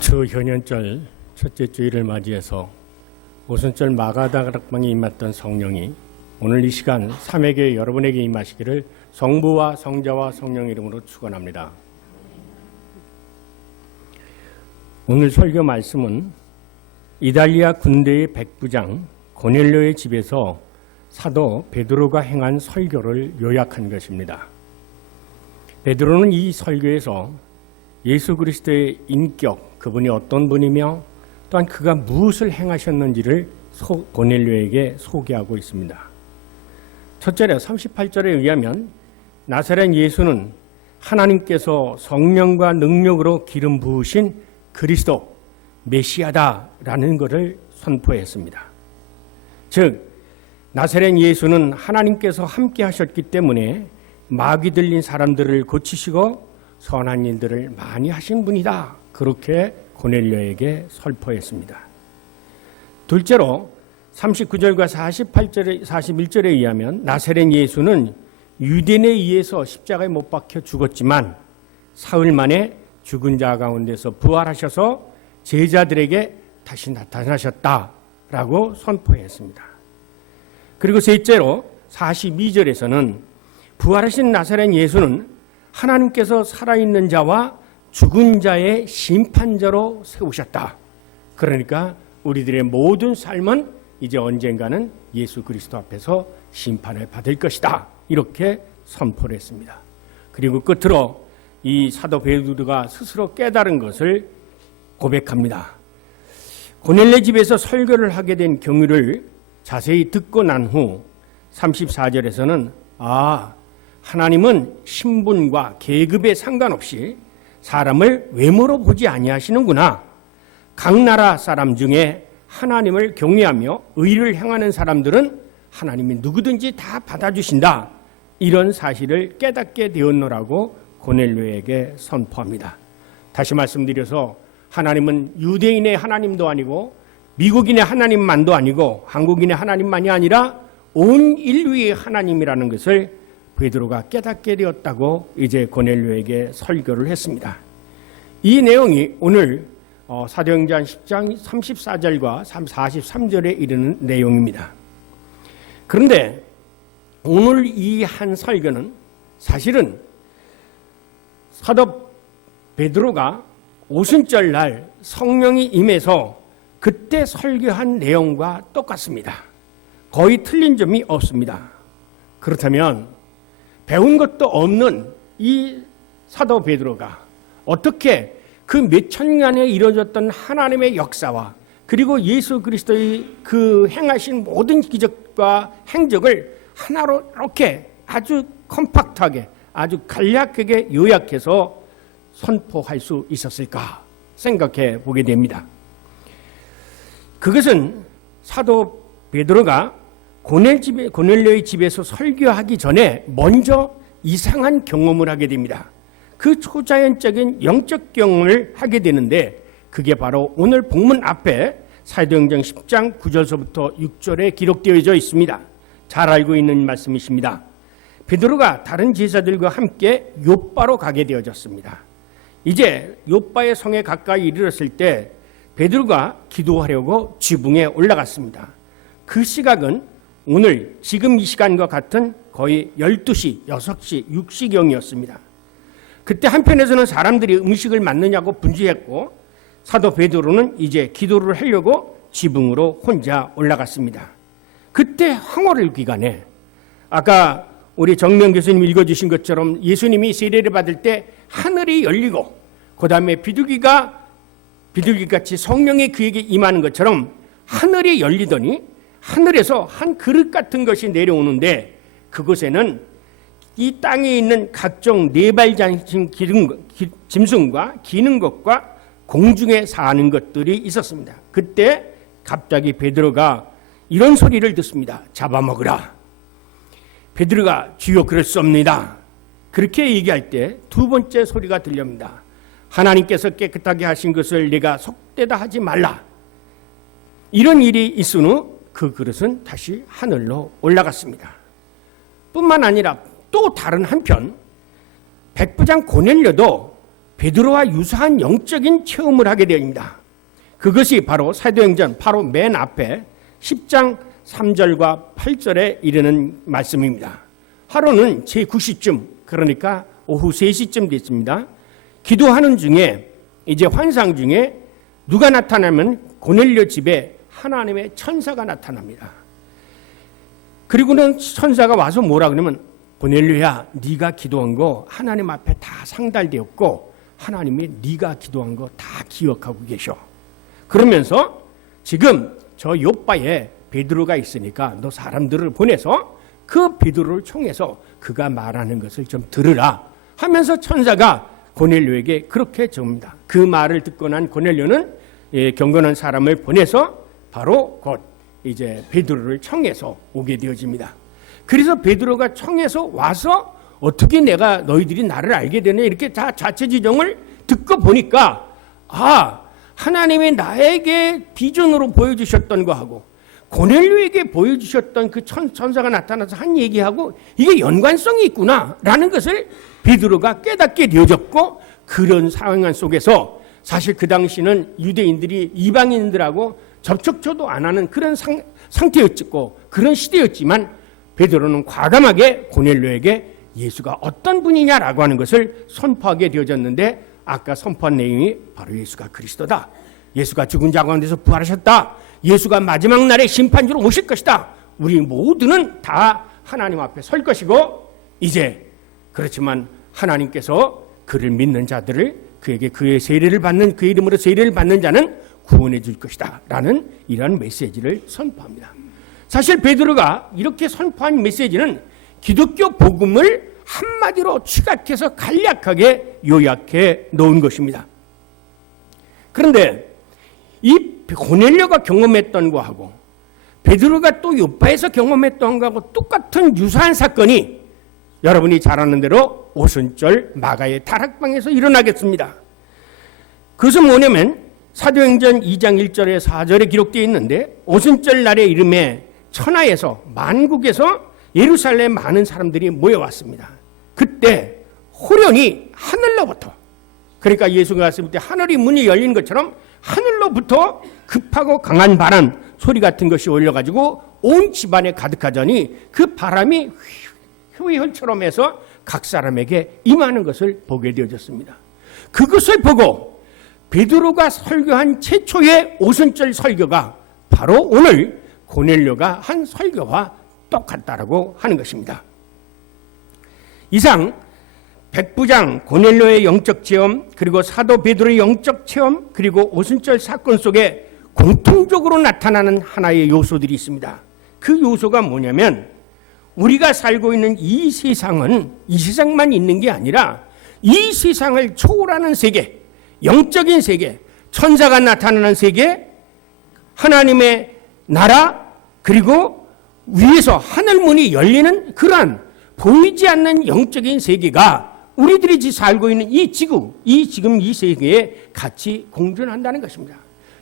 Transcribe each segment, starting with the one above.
초현현절 첫째 주일을 맞이해서 오순절 마가다락방에 임했던 성령이 오늘 이 시간 삼위교회 여러분에게 임하시기를 성부와 성자와 성령 이름으로 축원합니다. 오늘 설교 말씀은 이달리아 군대의 백부장 고넬료의 집에서 사도 베드로가 행한 설교를 요약한 것입니다. 베드로는 이 설교에서 예수 그리스도의 인격, 그분이 어떤 분이며 또한 그가 무엇을 행하셨는지를 고넬료에게 소개하고 있습니다. 첫째로 38절에 의하면 나사렛 예수는 하나님께서 성령과 능력으로 기름 부으신 그리스도, 메시아다라는 것을 선포했습니다. 즉 나사렛 예수는 하나님께서 함께 하셨기 때문에 마귀 들린 사람들을 고치시고 선한 일들을 많이 하신 분이다. 그렇게 고넬료에게 설포했습니다. 둘째로 39절과 41절에 의하면 나사렛 예수는 유대인에 의해서 십자가에 못 박혀 죽었지만 사흘 만에 죽은 자 가운데서 부활하셔서 제자들에게 다시 나타나셨다라고 선포했습니다. 그리고 셋째로 42절에서는 부활하신 나사렛 예수는 하나님께서 살아있는 자와 죽은 자의 심판자로 세우셨다. 그러니까 우리들의 모든 삶은 이제 언젠가는 예수 그리스도 앞에서 심판을 받을 것이다. 이렇게 선포를 했습니다. 그리고 끝으로 이 사도 베드로가 스스로 깨달은 것을 고백합니다. 고넬료 집에서 설교를 하게 된 경위를 자세히 듣고 난 후 34절에서는 하나님은 신분과 계급에 상관없이 사람을 외모로 보지 아니하시는구나. 각 나라 사람 중에 하나님을 경외하며 의를 행하는 사람들은 하나님이 누구든지 다 받아주신다. 이런 사실을 깨닫게 되었노라고 고넬료에게 선포합니다. 다시 말씀드려서 하나님은 유대인의 하나님도 아니고 미국인의 하나님만도 아니고 한국인의 하나님만이 아니라 온 인류의 하나님이라는 것을 베드로가 깨닫게 되었다고 이제 고넬료에게 설교를 했습니다. 이 내용이 오늘 사도행전 10장 34절과 43절에 이르는 내용입니다. 그런데 오늘 이 한 설교는 사실은 사도 베드로가 오순절 날 성령이 임해서 그때 설교한 내용과 똑같습니다. 거의 틀린 점이 없습니다. 그렇다면 배운 것도 없는 이 사도 베드로가 어떻게 그 몇천 년에 이루어졌던 하나님의 역사와 그리고 예수 그리스도의 그 행하신 모든 기적과 행적을 하나로 이렇게 아주 컴팍트하게 아주 간략하게 요약해서 선포할 수 있었을까 생각해 보게 됩니다. 그것은 사도 베드로가 고넬료의 집에서 설교하기 전에 먼저 이상한 경험을 하게 됩니다. 그 초자연적인 영적 경험을 하게 되는데 그게 바로 오늘 본문 앞에 사도행전 10장 9절서부터 6절에 기록되어져 있습니다. 잘 알고 있는 말씀이십니다. 베드로가 다른 제자들과 함께 욥바로 가게 되어졌습니다. 이제 욥바의 성에 가까이 이르렀을 때 베드로가 기도하려고 지붕에 올라갔습니다. 그 시각은 오늘 지금 이 시간과 같은 거의 12시, 6시, 6시경이었습니다. 그때 한편에서는 사람들이 음식을 맞느냐고 분주했고 사도 베드로는 이제 기도를 하려고 지붕으로 혼자 올라갔습니다. 그때 황홀의 기간에 아까 우리 정명 교수님 읽어주신 것처럼 예수님이 세례를 받을 때 하늘이 열리고 그 다음에 비둘기같이 성령이 그에게 임하는 것처럼 하늘이 열리더니 하늘에서 한 그릇 같은 것이 내려오는데 그곳에는 이 땅에 있는 각종 네발장신 짐승과 기는 것과 공중에 사는 것들이 있었습니다. 그때 갑자기 베드로가 이런 소리를 듣습니다. 잡아먹으라. 베드로가 주여 그럴 수 없습니다. 그렇게 얘기할 때 두 번째 소리가 들립니다. 하나님께서 깨끗하게 하신 것을 내가 속되다 하지 말라. 이런 일이 있은 후 그 그릇은 다시 하늘로 올라갔습니다. 뿐만 아니라 또 다른 한편 백부장 고넬료도 베드로와 유사한 영적인 체험을 하게 됩니다. 그것이 바로 사도행전 바로 맨 앞에 10장 3절과 8절에 이르는 말씀입니다. 하루는 제9시쯤 그러니까 오후 3시쯤 됐습니다. 기도하는 중에 이제 환상 중에 누가 나타나면 고넬료 집에 하나님의 천사가 나타납니다. 그리고는 천사가 와서 뭐라 그러면 고넬료야 네가 기도한 거 하나님 앞에 다 상달되었고 하나님이 네가 기도한 거 다 기억하고 계셔. 그러면서 지금 저 요바에 베드로가 있으니까 너 사람들을 보내서 그 베드로를 총해서 그가 말하는 것을 좀 들으라 하면서 천사가 고넬료에게 그렇게 적습니다. 그 말을 듣고 난 고넬료는 경건한 사람을 보내서 바로 곧 이제 베드로를 청해서 오게 되어집니다. 그래서 베드로가 청해서 와서 어떻게 내가 너희들이 나를 알게 되냐 이렇게 다 자체지정을 듣고 보니까 하나님이 나에게 비전으로 보여주셨던 거하고 고넬료에게 보여주셨던 그 천사가 나타나서 한 얘기하고 이게 연관성이 있구나라는 것을 베드로가 깨닫게 되어졌고 그런 상황 속에서 사실 그 당시는 유대인들이 이방인들하고 접촉조도 안 하는 그런 상태였고 그런 시대였지만 베드로는 과감하게 고넬료에게 예수가 어떤 분이냐라고 하는 것을 선포하게 되어졌는데 아까 선포한 내용이 바로 예수가 그리스도다. 예수가 죽은 자 가운데서 부활하셨다. 예수가 마지막 날에 심판주로 오실 것이다. 우리 모두는 다 하나님 앞에 설 것이고 이제 그렇지만 하나님께서 그를 믿는 자들을 그에게 그의 세례를 받는 그 이름으로 세례를 받는 자는 구원해 줄 것이다 라는 이러한 메시지를 선포합니다. 사실 베드로가 이렇게 선포한 메시지는 기독교 복음을 한마디로 취각해서 간략하게 요약해 놓은 것입니다. 그런데 이 고넬료가 경험했던 거하고 베드로가 또 요바에서 경험했던 거하고 똑같은 유사한 사건이 여러분이 잘 아는 대로 오순절 마가의 다락방에서 일어나겠습니다. 그것은 뭐냐면 사도행전 2장 1절에 4절에 기록되어 있는데 오순절 날의 이름에 천하에서 만국에서 예루살렘 많은 사람들이 모여왔습니다. 그때 호련히 하늘로부터 그러니까 예수가 왔을 때 하늘이 문이 열린 것처럼 하늘로부터 급하고 강한 바람 소리 같은 것이 올려가지고 온 집안에 가득하더니 그 바람이 휘휘처럼 해서 각 사람에게 임하는 것을 보게 되어졌습니다. 그것을 보고 베드로가 설교한 최초의 오순절 설교가 바로 오늘 고넬료가 한 설교와 똑같다라고 하는 것입니다. 이상 백부장 고넬료의 영적 체험 그리고 사도 베드로의 영적 체험 그리고 오순절 사건 속에 공통적으로 나타나는 하나의 요소들이 있습니다. 그 요소가 뭐냐면 우리가 살고 있는 이 세상은 이 세상만 있는 게 아니라 이 세상을 초월하는 세계, 영적인 세계, 천사가 나타나는 세계, 하나님의 나라 그리고 위에서 하늘문이 열리는 그러한 보이지 않는 영적인 세계가 우리들이 살고 있는 이 지구, 지금 이 세계에 같이 공존한다는 것입니다.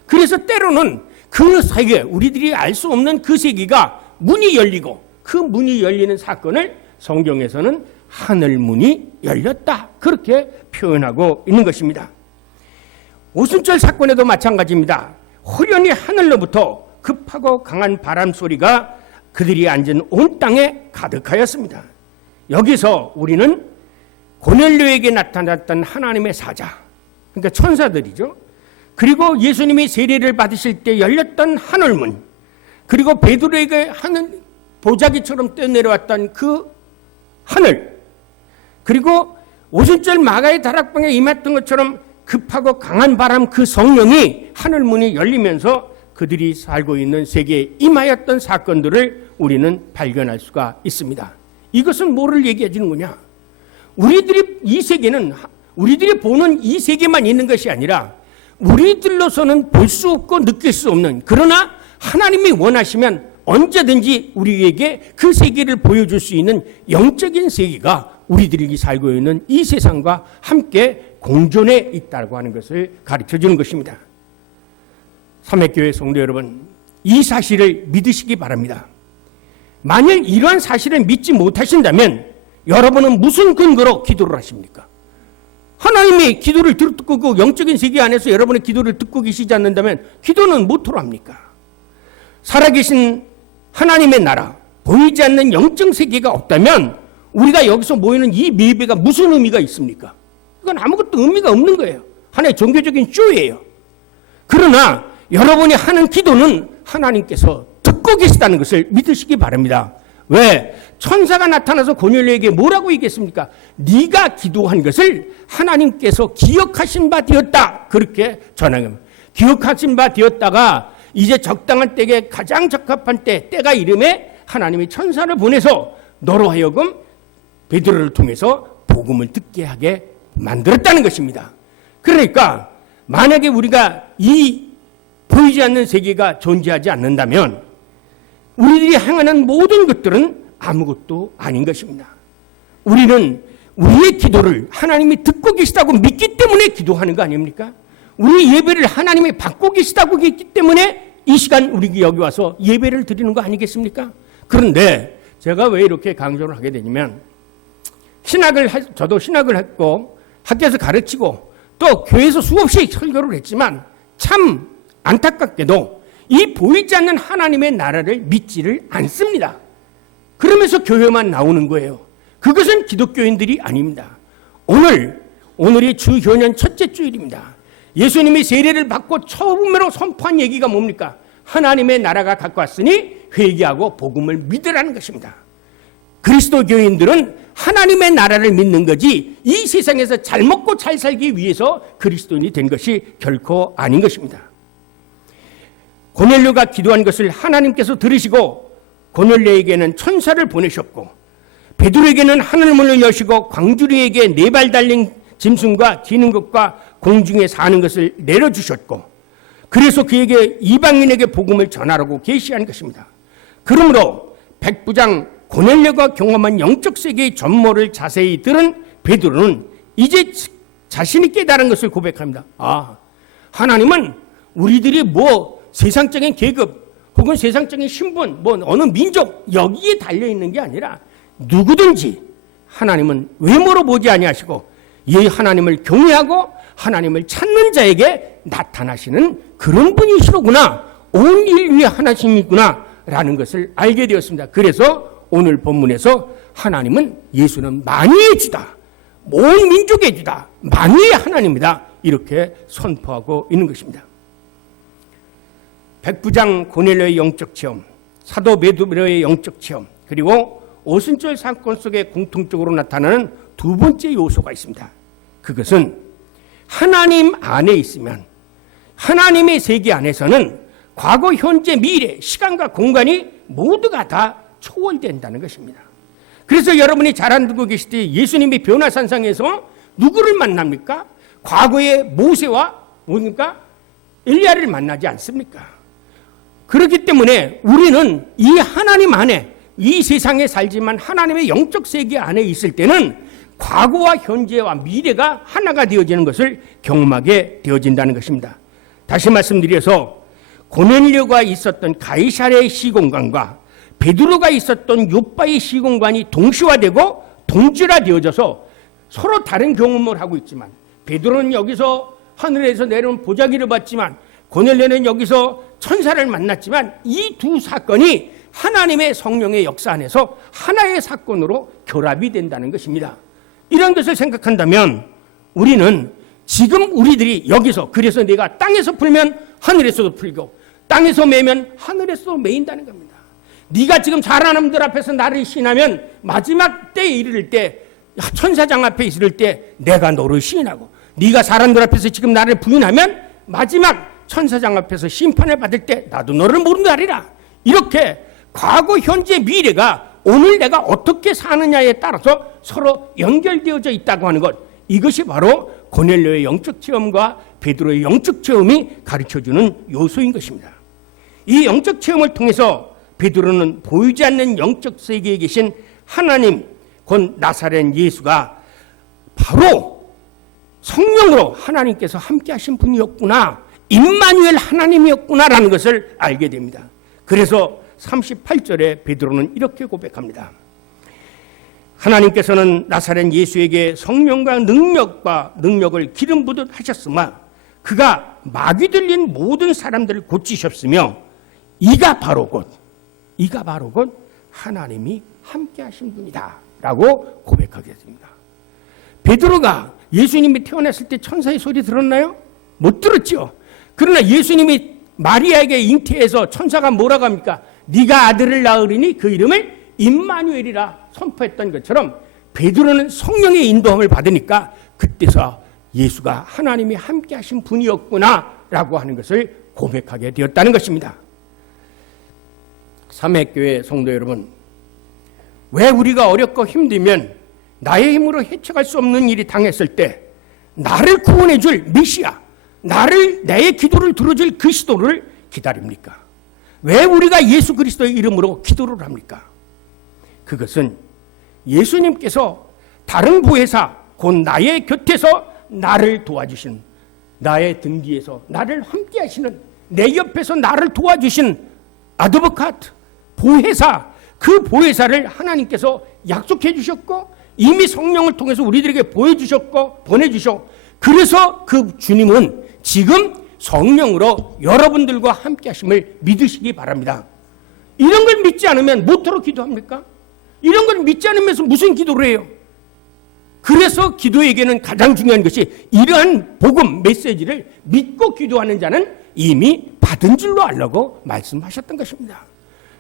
그래서 때로는 그 세계, 우리들이 알 수 없는 그 세계가 문이 열리고 그 문이 열리는 사건을 성경에서는 하늘문이 열렸다. 그렇게 표현하고 있는 것입니다. 오순절 사건에도 마찬가지입니다. 호련히 하늘로부터 급하고 강한 바람 소리가 그들이 앉은 온 땅에 가득하였습니다. 여기서 우리는 고넬료에게 나타났던 하나님의 사자, 그러니까 천사들이죠. 그리고 예수님이 세례를 받으실 때 열렸던 하늘문, 그리고 베드로에게 하늘 보자기처럼 뛰어내려왔던 그 하늘, 그리고 오순절 마가의 다락방에 임했던 것처럼 급하고 강한 바람 그 성령이 하늘문이 열리면서 그들이 살고 있는 세계에 임하였던 사건들을 우리는 발견할 수가 있습니다. 이것은 뭐를 얘기해 주는 거냐? 우리들이 이 세계는 우리들이 보는 이 세계만 있는 것이 아니라 우리들로서는 볼 수 없고 느낄 수 없는, 그러나 하나님이 원하시면 언제든지 우리에게 그 세계를 보여줄 수 있는 영적인 세계가 우리들이 살고 있는 이 세상과 함께 공존해 있다고 하는 것을 가르쳐 주는 것입니다. 삼회교회 성도 여러분, 이 사실을 믿으시기 바랍니다. 만일 이러한 사실을 믿지 못하신다면 여러분은 무슨 근거로 기도를 하십니까? 하나님이 기도를 듣고 그 영적인 세계 안에서 여러분의 기도를 듣고 계시지 않는다면 기도는 무엇으로 합니까? 살아계신 하나님의 나라, 보이지 않는 영적 세계가 없다면 우리가 여기서 모이는 이 예배가 무슨 의미가 있습니까? 이건 아무것도 의미가 없는 거예요. 하나의 종교적인 쇼예요. 그러나 여러분이 하는 기도는 하나님께서 듣고 계시다는 것을 믿으시기 바랍니다. 왜? 천사가 나타나서 고넬료에게 뭐라고 얘기했습니까? 네가 기도한 것을 하나님께서 기억하신 바 되었다. 그렇게 전한 겁니다. 기억하신 바 되었다가 이제 적당한 때에 가장 적합한 때가 이름에 하나님이 천사를 보내서 너로 하여금 베드로를 통해서 복음을 듣게 하게 만들었다는 것입니다. 그러니까 만약에 우리가 이 보이지 않는 세계가 존재하지 않는다면 우리들이 행하는 모든 것들은 아무것도 아닌 것입니다. 우리는 우리의 기도를 하나님이 듣고 계시다고 믿기 때문에 기도하는 거 아닙니까? 우리 예배를 하나님이 받고 계시다고 믿기 때문에 이 시간 우리 여기 와서 예배를 드리는 거 아니겠습니까? 그런데 제가 왜 이렇게 강조를 하게 되냐면 저도 신학을 했고 학교에서 가르치고 또 교회에서 수없이 설교를 했지만 참 안타깝게도 이 보이지 않는 하나님의 나라를 믿지를 않습니다. 그러면서 교회만 나오는 거예요. 그것은 기독교인들이 아닙니다. 오늘이 주효년 첫째 주일입니다. 예수님이 세례를 받고 처음으로 선포한 얘기가 뭡니까? 하나님의 나라가 가까웠으니 회개하고 복음을 믿으라는 것입니다. 그리스도 교인들은 하나님의 나라를 믿는 거지 이 세상에서 잘 먹고 잘 살기 위해서 그리스도인이 된 것이 결코 아닌 것입니다. 고넬료가 기도한 것을 하나님께서 들으시고 고넬료에게는 천사를 보내셨고 베드로에게는 하늘문을 여시고 광주리에게 네 발 달린 짐승과 기는 것과 공중에 사는 것을 내려주셨고 그래서 그에게 이방인에게 복음을 전하라고 계시한 것입니다. 그러므로 백부장 고넬료가 경험한 영적 세계의 전모를 자세히 들은 베드로는 이제 자신이 깨달은 것을 고백합니다. 하나님은 우리들이 세상적인 계급 혹은 세상적인 신분 어느 민족 여기에 달려있는 게 아니라 누구든지 하나님은 외모로 보지 아니하시고 이 하나님을 경외하고 하나님을 찾는 자에게 나타나시는 그런 분이시로구나. 온 인류의 하나님이구나 라는 것을 알게 되었습니다. 그래서 오늘 본문에서 하나님은 예수는 만유의 주다. 온 민족의 주다. 만유의 하나님이다. 이렇게 선포하고 있는 것입니다. 백부장 고넬료의 영적 체험, 사도 베드로의 영적 체험, 그리고 오순절 사건 속에 공통적으로 나타나는 두 번째 요소가 있습니다. 그것은 하나님 안에 있으면 하나님의 세계 안에서는 과거, 현재, 미래, 시간과 공간이 모두가 다 초월된다는 것입니다. 그래서 여러분이 잘 알고 계실 때 예수님이 변화산상에서 누구를 만납니까? 과거의 모세와 뭡니까? 엘리야를 만나지 않습니까? 그렇기 때문에 우리는 이 하나님 안에 이 세상에 살지만 하나님의 영적 세계 안에 있을 때는 과거와 현재와 미래가 하나가 되어지는 것을 경험하게 되어진다는 것입니다. 다시 말씀드려서 고넬료가 있었던 가이사랴의 시공간과 베드로가 있었던 요바의 시공간이 동시화되고 동질화되어져서 서로 다른 경험을 하고 있지만 베드로는 여기서 하늘에서 내려온 보자기를 봤지만 고넬료는 여기서 천사를 만났지만 이 두 사건이 하나님의 성령의 역사 안에서 하나의 사건으로 결합이 된다는 것입니다. 이런 것을 생각한다면 우리는 지금 우리들이 여기서 그래서 내가 땅에서 풀면 하늘에서도 풀고 땅에서 매면 하늘에서도 매인다는 겁니다. 네가 지금 사람들 앞에서 나를 시인하면 마지막 때에 이르를 때 천사장 앞에 있을 때 내가 너를 시인하고 네가 사람들 앞에서 지금 나를 부인하면 마지막 천사장 앞에서 심판을 받을 때 나도 너를 모른다리라. 이렇게 과거, 현재, 미래가 오늘 내가 어떻게 사느냐에 따라서 서로 연결되어져 있다고 하는 것, 이것이 바로 고넬료의 영적 체험과 베드로의 영적 체험이 가르쳐주는 요소인 것입니다. 이 영적 체험을 통해서 베드로는 보이지 않는 영적 세계에 계신 하나님, 곧 나사렛 예수가 바로 성령으로 하나님께서 함께 하신 분이었구나, 임마누엘 하나님이었구나라는 것을 알게 됩니다. 그래서 38절에 베드로는 이렇게 고백합니다. 하나님께서는 나사렛 예수에게 성령과 능력을 기름 부듯 하셨으나 그가 마귀 들린 모든 사람들을 고치셨으며 이가 바로 곧 하나님이 함께 하신 분이다 라고 고백하게 됩니다. 베드로가 예수님이 태어났을 때 천사의 소리 들었나요? 못 들었죠. 그러나 예수님이 마리아에게 잉태해서 천사가 뭐라고 합니까? 네가 아들을 낳으리니 그 이름을 임마누엘이라 선포했던 것처럼 베드로는 성령의 인도함을 받으니까 그때서 예수가 하나님이 함께 하신 분이었구나 라고 하는 것을 고백하게 되었다는 것입니다. 삼회교회 성도 여러분, 왜 우리가 어렵고 힘들면 나의 힘으로 헤쳐갈 수 없는 일이 당했을 때 나를 구원해 줄 메시아, 나의 기도를 들어줄 그리스도를 기다립니까? 왜 우리가 예수 그리스도의 이름으로 기도를 합니까? 그것은 예수님께서 다른 보혜사 곧 나의 곁에서 나를 도와주시는, 나의 등 뒤에서 나를 함께 하시는, 내 옆에서 나를 도와주신 아드보카트, 보혜사, 그 보혜사를 하나님께서 약속해 주셨고 이미 성령을 통해서 우리들에게 보여주셨고 보내주셨고, 그래서 그 주님은 지금 성령으로 여러분들과 함께 하심을 믿으시기 바랍니다. 이런 걸 믿지 않으면 뭐토록 기도합니까? 이런 걸 믿지 않으면서 무슨 기도를 해요? 그래서 기도에게는 가장 중요한 것이 이러한 복음 메시지를 믿고 기도하는 자는 이미 받은 줄로 알라고 말씀하셨던 것입니다.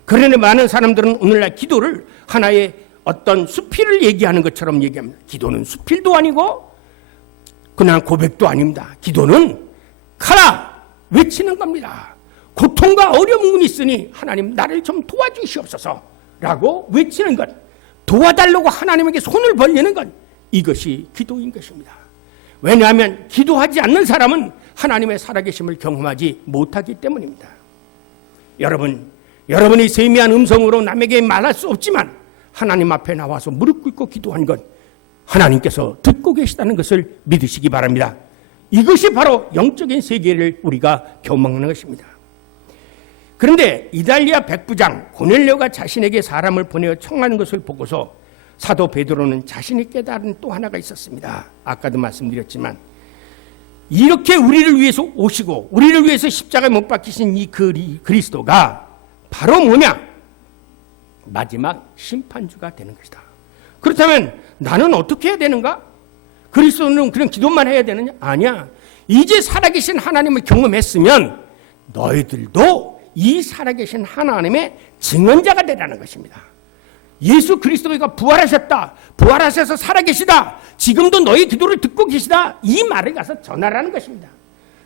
그러나 많은 사람들은 오늘날 기도를 하나의 어떤 수필을 얘기하는 것처럼 얘기합니다. 기도는 수필도 아니고 그냥 고백도 아닙니다. 기도는 가라 외치는 겁니다. 고통과 어려움이 있으니 하나님 나를 좀 도와주시옵소서 라고 외치는 것, 도와달라고 하나님에게 손을 벌리는 것, 이것이 기도인 것입니다. 왜냐하면 기도하지 않는 사람은 하나님의 살아계심을 경험하지 못하기 때문입니다. 여러분이 세미한 음성으로 남에게 말할 수 없지만 하나님 앞에 나와서 무릎 꿇고 기도한 것, 하나님께서 듣고 계시다는 것을 믿으시기 바랍니다. 이것이 바로 영적인 세계를 우리가 경험하는 것입니다. 그런데 이달리아 백부장 고넬료가 자신에게 사람을 보내어 청하는 것을 보고서 사도 베드로는 자신이 깨달은 또 하나가 있었습니다. 아까도 말씀드렸지만 이렇게 우리를 위해서 오시고 우리를 위해서 십자가에 못 박히신 이 그리스도가 바로 뭐냐? 마지막 심판주가 되는 것이다. 그렇다면 나는 어떻게 해야 되는가? 그리스도는 그냥 기도만 해야 되느냐? 아니야. 이제 살아계신 하나님을 경험했으면 너희들도 이 살아계신 하나님의 증언자가 되라는 것입니다. 예수 그리스도가 부활하셨다, 부활하셔서 살아계시다, 지금도 너희 기도를 듣고 계시다, 이 말을 가서 전하라는 것입니다.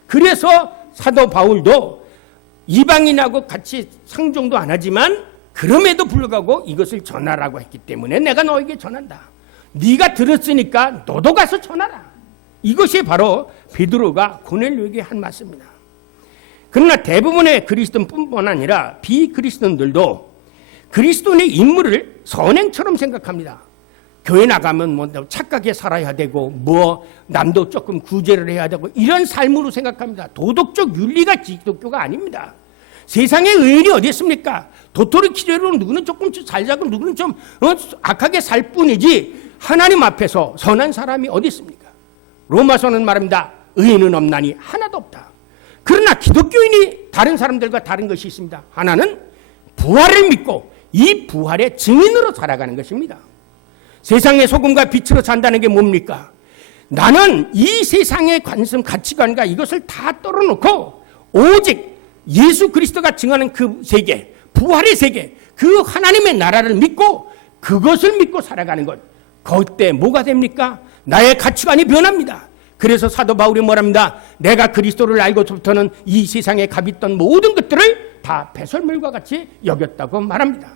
그래서 사도 바울도 이방인하고 같이 상종도 안 하지만 그럼에도 불구하고 이것을 전하라고 했기 때문에 내가 너에게 전한다. 네가 들었으니까 너도 가서 전하라. 이것이 바로 베드로가 고넬료에게 한 말씀입니다. 그러나 대부분의 그리스도인뿐만 아니라 비그리스도인들도 그리스도인의 인물을 선행처럼 생각합니다. 교회 나가면 뭐 착하게 살아야 되고 뭐 남도 조금 구제를 해야 되고 이런 삶으로 생각합니다. 도덕적 윤리가 기독교가 아닙니다. 세상에 의인이 어디 있습니까? 도토리 키레로 누구는 조금 잘 자고 누구는 좀 악하게 살 뿐이지 하나님 앞에서 선한 사람이 어디 있습니까? 로마서는 말합니다. 의인은 없나니 하나도 없다. 그러나 기독교인이 다른 사람들과 다른 것이 있습니다. 하나는 부활을 믿고 이 부활의 증인으로 살아가는 것입니다. 세상의 소금과 빛으로 산다는 게 뭡니까? 나는 이 세상의 관심, 가치관과 이것을 다 떨어놓고 오직 예수 그리스도가 증하는 그 세계, 부활의 세계, 그 하나님의 나라를 믿고 그것을 믿고 살아가는 것. 그때 뭐가 됩니까? 나의 가치관이 변합니다. 그래서 사도 바울이 뭐랍니다. 내가 그리스도를 알고부터는 이 세상에 값있던 모든 것들을 다 배설물과 같이 여겼다고 말합니다.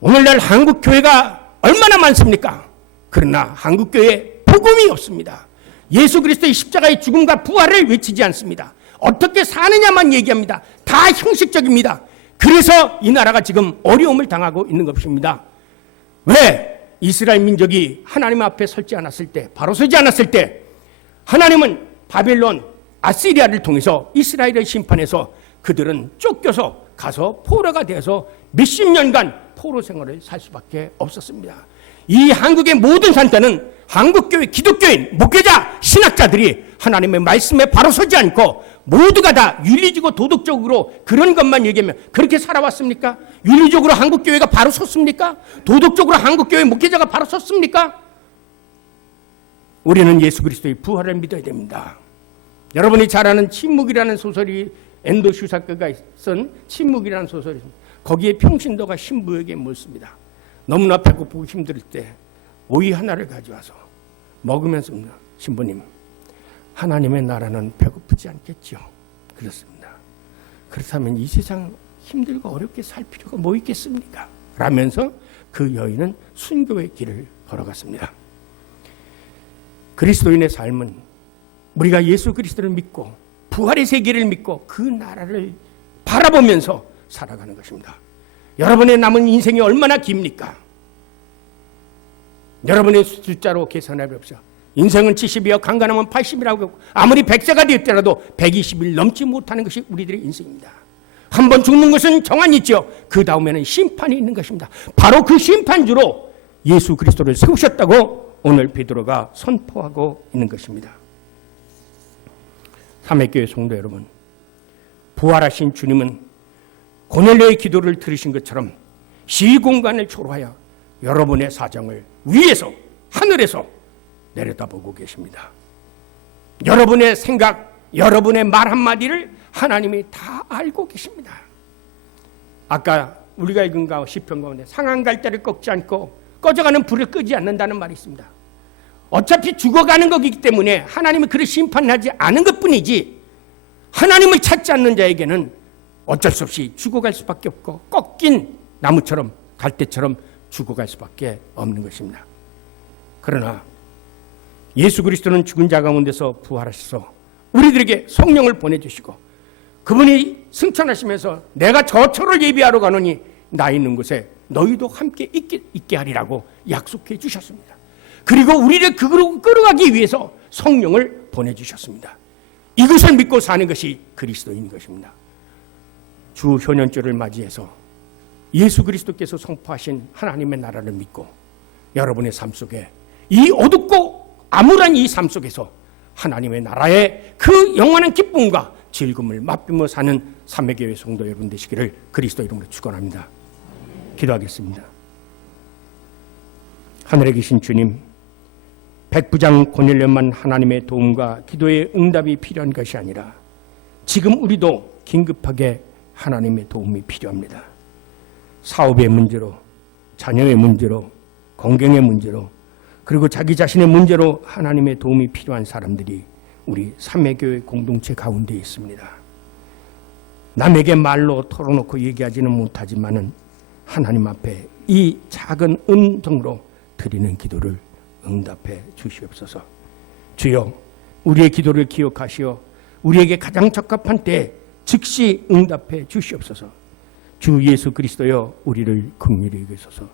오늘날 한국교회가 얼마나 많습니까? 그러나 한국교회에 복음이 없습니다. 예수 그리스도의 십자가의 죽음과 부활을 외치지 않습니다. 어떻게 사느냐만 얘기합니다. 다 형식적입니다. 그래서 이 나라가 지금 어려움을 당하고 있는 것입니다. 왜? 이스라엘 민족이 하나님 앞에 서지 않았을 때, 바로 서지 않았을 때 하나님은 바벨론, 아시리아를 통해서 이스라엘을 심판해서 그들은 쫓겨서 가서 포로가 되어서 몇십 년간 포로 생활을 살 수밖에 없었습니다. 이 한국의 모든 산자는 한국교회 기독교인, 목회자, 신학자들이 하나님의 말씀에 바로 서지 않고 모두가 다 윤리적이고 도덕적으로 그런 것만 얘기하면 그렇게 살아왔습니까? 윤리적으로 한국교회가 바로 섰습니까? 도덕적으로 한국교회 목회자가 바로 섰습니까? 우리는 예수 그리스도의 부활을 믿어야 됩니다. 여러분이 잘 아는 침묵이라는 소설이 엔도 슈사크가 쓴 침묵이라는 소설이 있습니다. 거기에 평신도가 신부에게 묻습니다. 너무나 배고프고 힘들 때 오이 하나를 가져와서 먹으면서 신부님, 하나님의 나라는 배고프지 않겠죠? 그렇습니다. 그렇다면 이 세상 힘들고 어렵게 살 필요가 뭐 있겠습니까? 라면서 그 여인은 순교의 길을 걸어갔습니다. 그리스도인의 삶은 우리가 예수 그리스도를 믿고 부활의 세계를 믿고 그 나라를 바라보면서 살아가는 것입니다. 여러분의 남은 인생이 얼마나 깁니까? 여러분의 숫자로 계산해 봅시다. 인생은 70이요, 강간하면 80이라고 했고 아무리 100세가 되었더라도 120일 넘지 못하는 것이 우리들의 인생입니다. 한 번 죽는 것은 정한이 있죠. 그 다음에는 심판이 있는 것입니다. 바로 그 심판주로 예수 그리스도를 세우셨다고 오늘 베드로가 선포하고 있는 것입니다. 삼회교회 성도 여러분, 부활하신 주님은 고넬료의 기도를 들으신 것처럼 시공간을 초월하여 여러분의 사정을 위에서 하늘에서 내려다보고 계십니다. 여러분의 생각, 여러분의 말 한마디를 하나님이 다 알고 계십니다. 아까 우리가 읽은 시편 가운데 상한 갈대를 꺾지 않고 꺼져가는 불을 끄지 않는다는 말이 있습니다. 어차피 죽어가는 거기 때문에 하나님이 그를 심판하지 않은 것뿐이지 하나님을 찾지 않는 자에게는 어쩔 수 없이 죽어갈 수밖에 없고 꺾인 나무처럼 갈대처럼 죽어갈 수밖에 없는 것입니다. 그러나 예수 그리스도는 죽은 자 가운데서 부활하셔서 우리들에게 성령을 보내주시고 그분이 승천하시면서 내가 저처를 예비하러 가노니 나 있는 곳에 너희도 함께 있게 하리라고 약속해 주셨습니다. 그리고 우리를 그로 끌어가기 위해서 성령을 보내주셨습니다. 이것을 믿고 사는 것이 그리스도인 것입니다. 주 효년절을 맞이해서 예수 그리스도께서 선포하신 하나님의 나라를 믿고 여러분의 삶 속에 이 어둡고 암울한 이 삶 속에서 하나님의 나라의 그 영원한 기쁨과 즐거움을 맛보며 사는 삼회교회 성도 여러분 되시기를 그리스도 이름으로 축원합니다. 기도하겠습니다. 하늘에 계신 주님, 백부장 고넬료만 하나님의 도움과 기도의 응답이 필요한 것이 아니라 지금 우리도 긴급하게 하나님의 도움이 필요합니다. 사업의 문제로, 자녀의 문제로, 건강의 문제로, 그리고 자기 자신의 문제로 하나님의 도움이 필요한 사람들이 우리 삼회교회 공동체 가운데 있습니다. 남에게 말로 털어놓고 얘기하지는 못하지만은 하나님 앞에 이 작은 음성으로 드리는 기도를 응답해 주시옵소서. 주여, 우리의 기도를 기억하시어 우리에게 가장 적합한 때에 즉시 응답해 주시옵소서. 주 예수 그리스도여, 우리를 긍휼히 여기소서.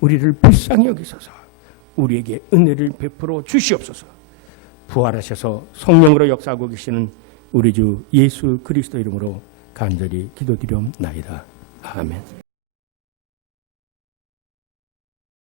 우리를 불쌍히 여기소서. 우리에게 은혜를 베풀어 주시옵소서. 부활하셔서 성령으로 역사하고 계시는 우리 주 예수 그리스도 이름으로 간절히 기도드리옵나이다. 아멘.